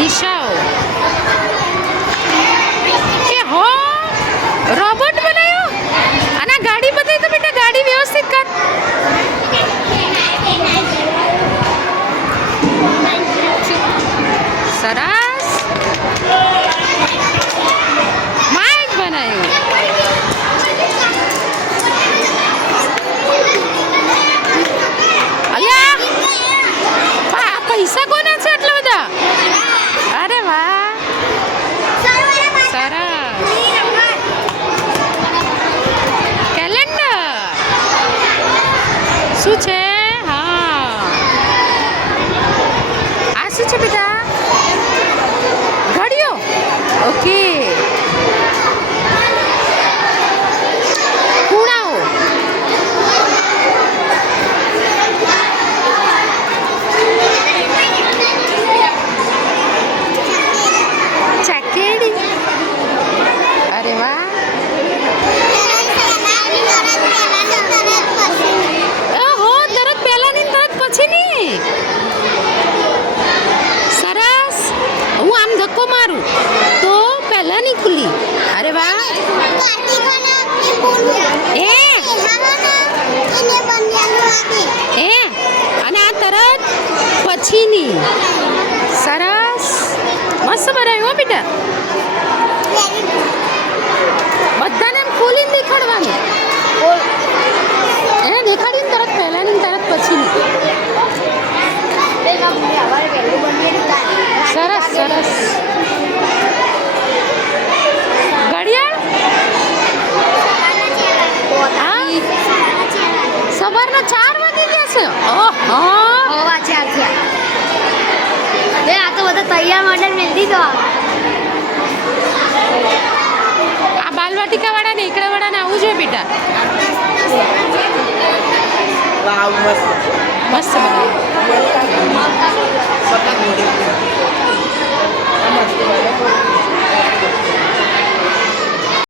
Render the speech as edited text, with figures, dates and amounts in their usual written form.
દિશાઓ કે હો રોબોટ બનાવ્યો. અને આ ગાડી બતાવી તો બેટા, ગાડી વ્યવસ્થિત કર. સરસ. માઇક બનાવ્યું. અલ્યા પૈસા કોના છે એટલા બધા? અરે વાહ, સરસ. કેલેન્ડર શું છે? હા, આ શું છે બેટા? ઘડીઓ. ઓકે. ખૂણાઓ. ચાકેડી. અરે વાહ. ઓહો, તરત પહેલાની તરત પછીની. સરસ. હું આમ ધક્કો મારું તો પહેલાની ખુલ્લી. અરે વાહ. એ અને આ તરત પછીની. સરસ. મસ્ત બનાવ્યું હો બેટા. બધાને એમ ખોલીને દેખાડવાનું. એને દેખાડીને તરત પહેલાની તરત પછીની. સરસ સરસ. ઘડિયાળ. હા, સવારના 4 વાગી ગયા છે. ઓહો, હવા 4 થયા. બે આ તો બધા તૈયાર મોડેલ મેળ દીધો. આ બાલવાટિકા વાળા ને એકડા વાળા ને આવું જોઈએ બેટા. મસ્ત બનાવ્યું.